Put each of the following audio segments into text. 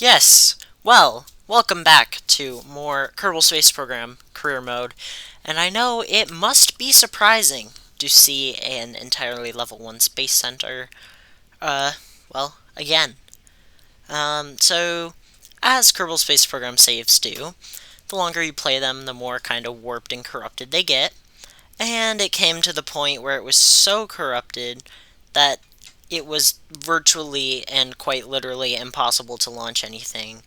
Yes, well, welcome back to more Kerbal Space Program Career Mode, and I know it must be surprising to see an entirely level 1 Space Center, uh, again. So, as Kerbal Space Program saves do, the longer you play them, the more kind of warped and corrupted they get, and it came to the point where it was so corrupted that it was virtually and quite literally impossible to launch anything.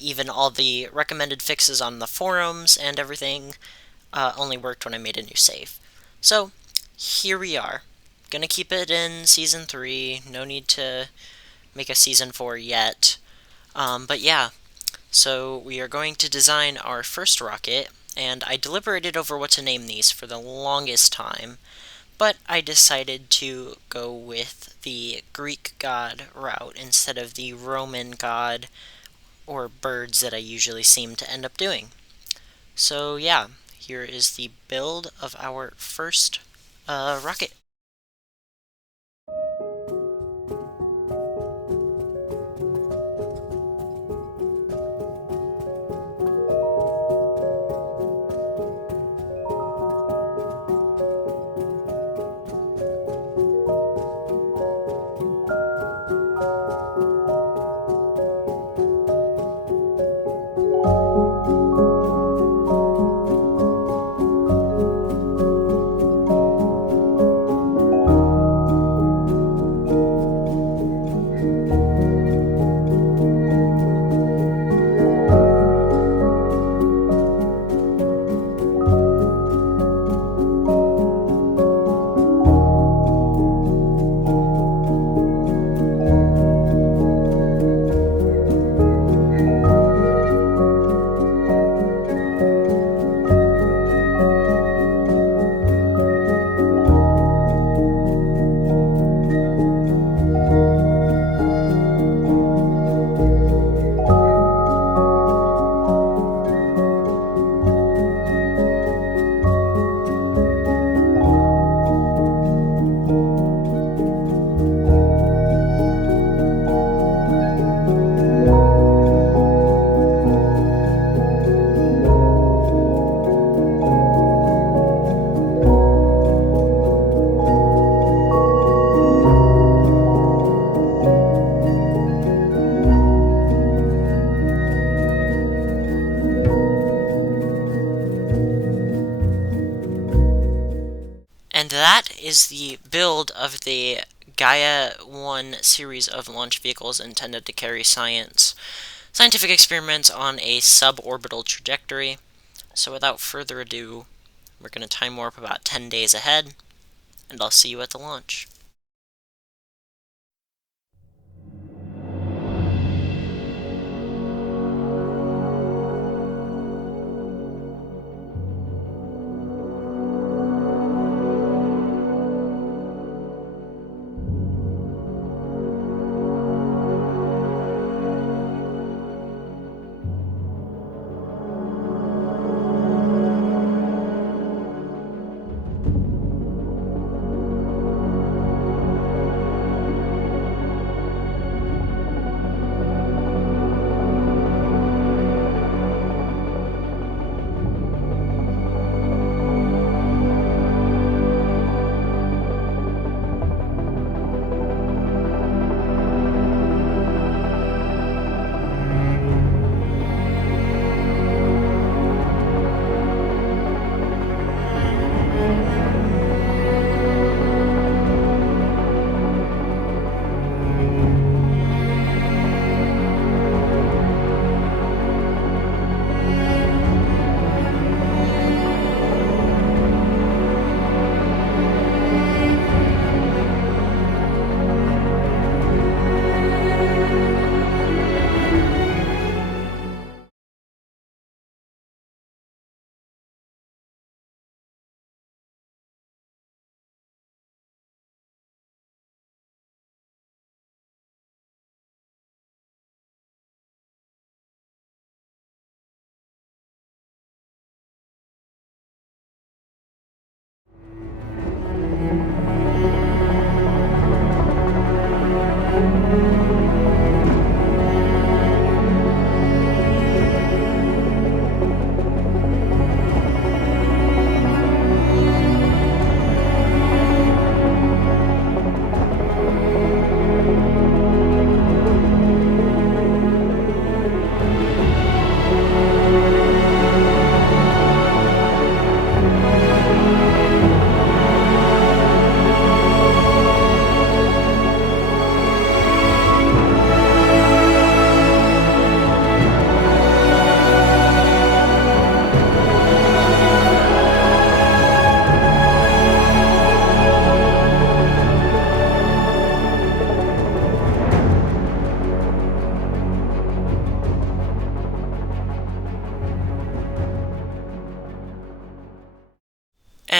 Even all the recommended fixes on the forums and everything only worked when I made a new save. So, here we are. Gonna keep it in Season 3. No need to make a Season 4 yet. But yeah, so we are going to design our first rocket, and I deliberated over what to name these for the longest time, but I decided to go with the Greek god route instead of the Roman god or birds that I usually seem to end up doing. So yeah, here is the build of our first rocket. And that is the build of the Gaia 1 series of launch vehicles intended to carry scientific experiments on a suborbital trajectory. So without further ado, we're going to time warp about 10 days ahead, and I'll see you at the launch.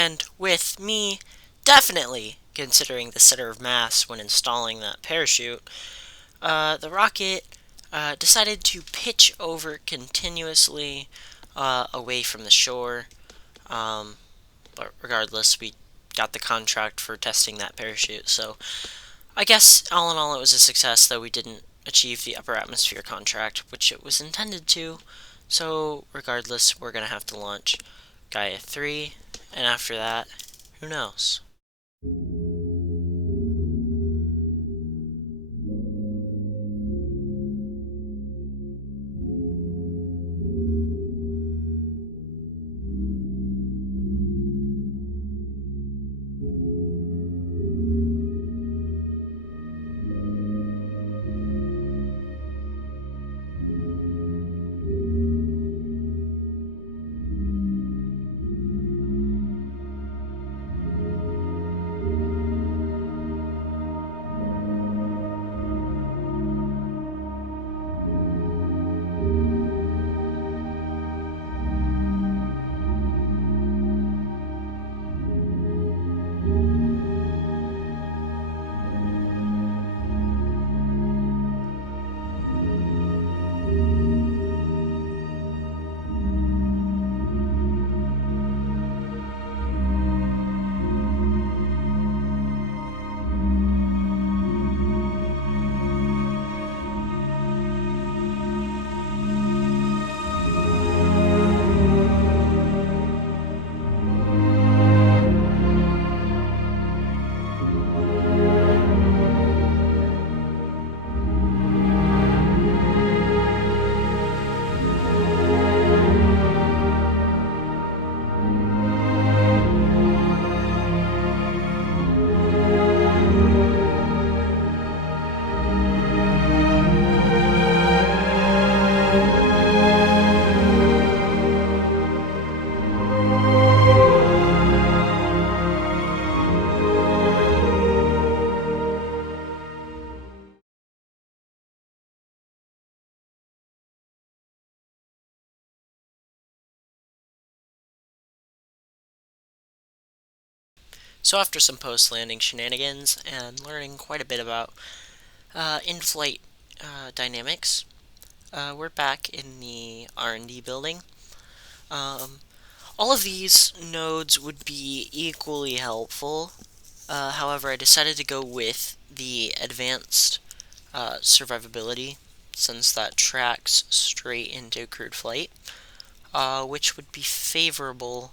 And with me definitely considering the center of mass when installing that parachute, the rocket decided to pitch over continuously away from the shore. But regardless, we got the contract for testing that parachute, so I guess all in all it was a success, though we didn't achieve the upper atmosphere contract, which it was intended to. So regardless, we're gonna have to launch Gaia 3, and after that, who knows? So after some post-landing shenanigans and learning quite a bit about in-flight dynamics, we're back in the R&D building. All of these nodes would be equally helpful. However, I decided to go with the advanced survivability, since that tracks straight into crewed flight, which would be favorable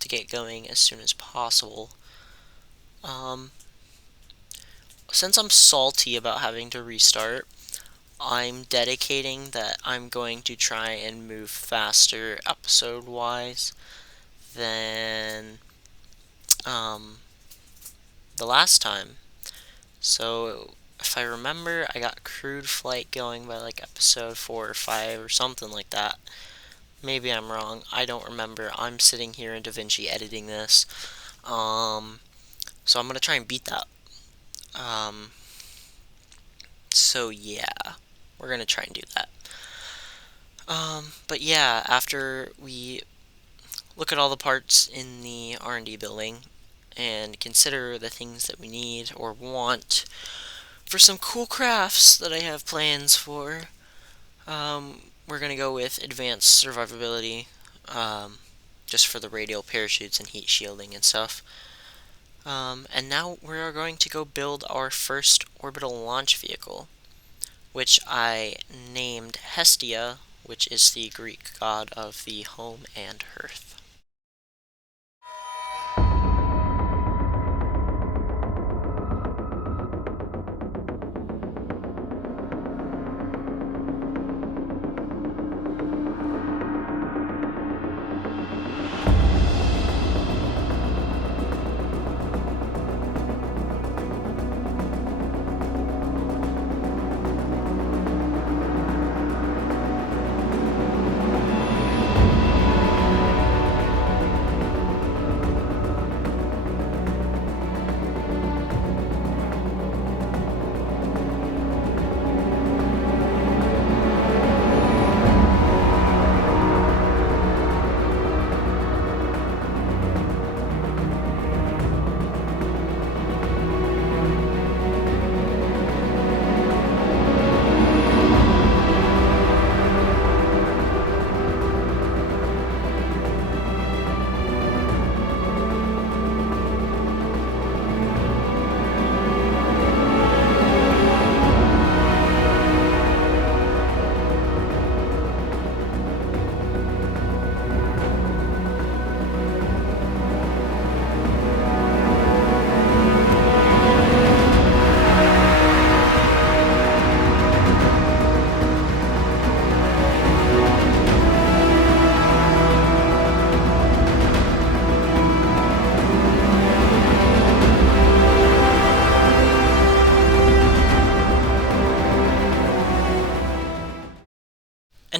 to get going as soon as possible. Since I'm salty about having to restart, I'm dedicating that I'm going to try and move faster episode-wise than the last time. So if I remember, I got crewed flight going by like episode 4 or 5 or something like that. Maybe I'm wrong. I don't remember. I'm sitting here in DaVinci editing this. So I'm gonna try and beat that. So yeah, we're gonna try and do that. But yeah, after we look at all the parts in the R&D building and consider the things that we need or want for some cool crafts that I have plans for, we're gonna go with advanced survivability, just for the radial parachutes and heat shielding and stuff. And now we're going to go build our first orbital launch vehicle, which I named Hestia, which is the Greek god of the home and hearth.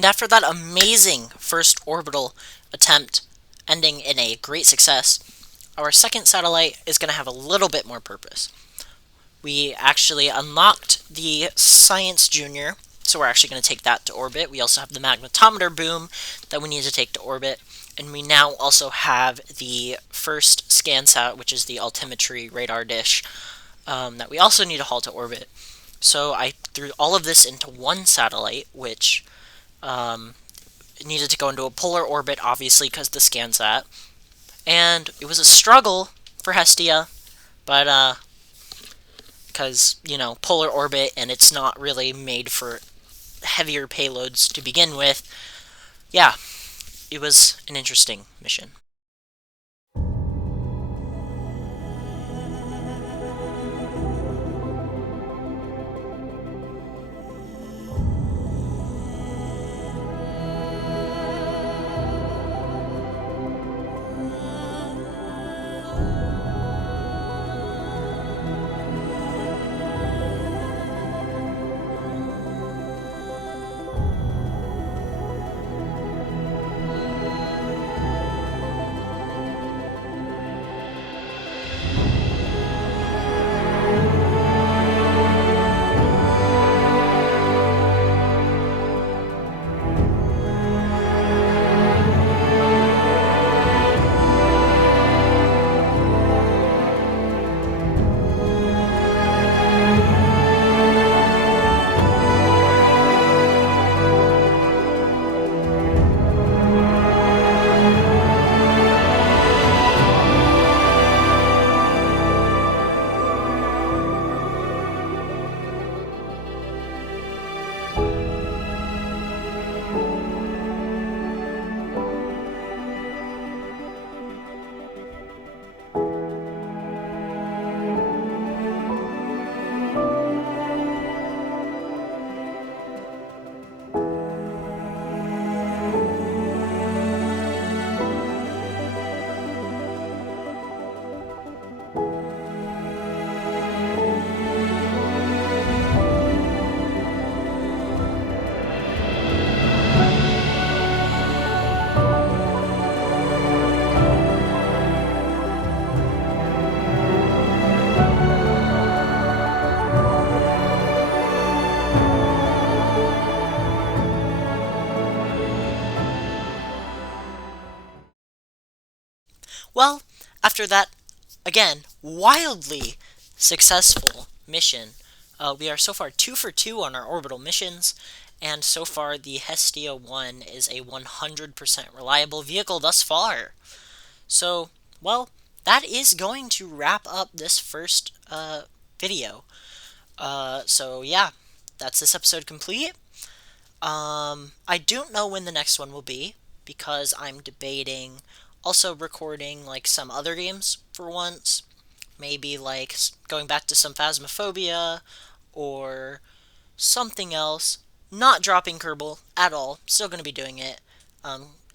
And after that amazing first orbital attempt ending in a great success, our second satellite is going to have a little bit more purpose. We actually unlocked the Science Junior, so we're actually going to take that to orbit. We also have the magnetometer boom that we need to take to orbit, and we now also have the first ScanSat, which is the altimetry radar dish, that we also need to haul to orbit. So I threw all of this into one satellite, which needed to go into a polar orbit, obviously, because the ScanSat. And it was a struggle for Hestia, but, because, you know, polar orbit, and it's not really made for heavier payloads to begin with. Yeah, it was an interesting mission. Well, after that, again, wildly successful mission, we are so far 2 for 2 on our orbital missions, and so far the Hestia 1 is a 100% reliable vehicle thus far. So, well, that is going to wrap up this first video. So yeah, that's this episode complete. I don't know when the next one will be, because I'm debating also recording like some other games for once. Maybe like going back to some Phasmophobia or something else. Not dropping Kerbal at all. Still going to be doing it.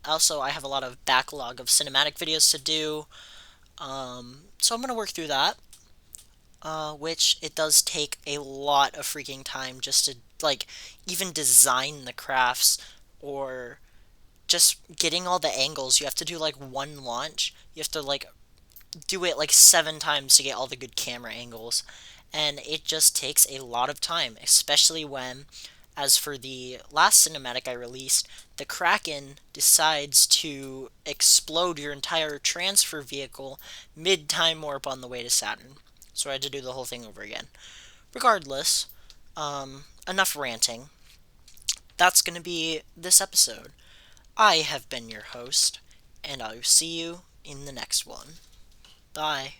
Also, I have a lot of backlog of cinematic videos to do. So I'm going to work through that. Which it does take a lot of freaking time just to, like, even design the crafts or just getting all the angles. You have to do, like, one launch. You have to, like, do it, like, 7 times to get all the good camera angles. And it just takes a lot of time, especially when, as for the last cinematic I released, the Kraken decides to explode your entire transfer vehicle mid-time warp on the way to Saturn. So I had to do the whole thing over again. Regardless, enough ranting. That's going to be this episode. I have been your host, and I'll see you in the next one. Bye.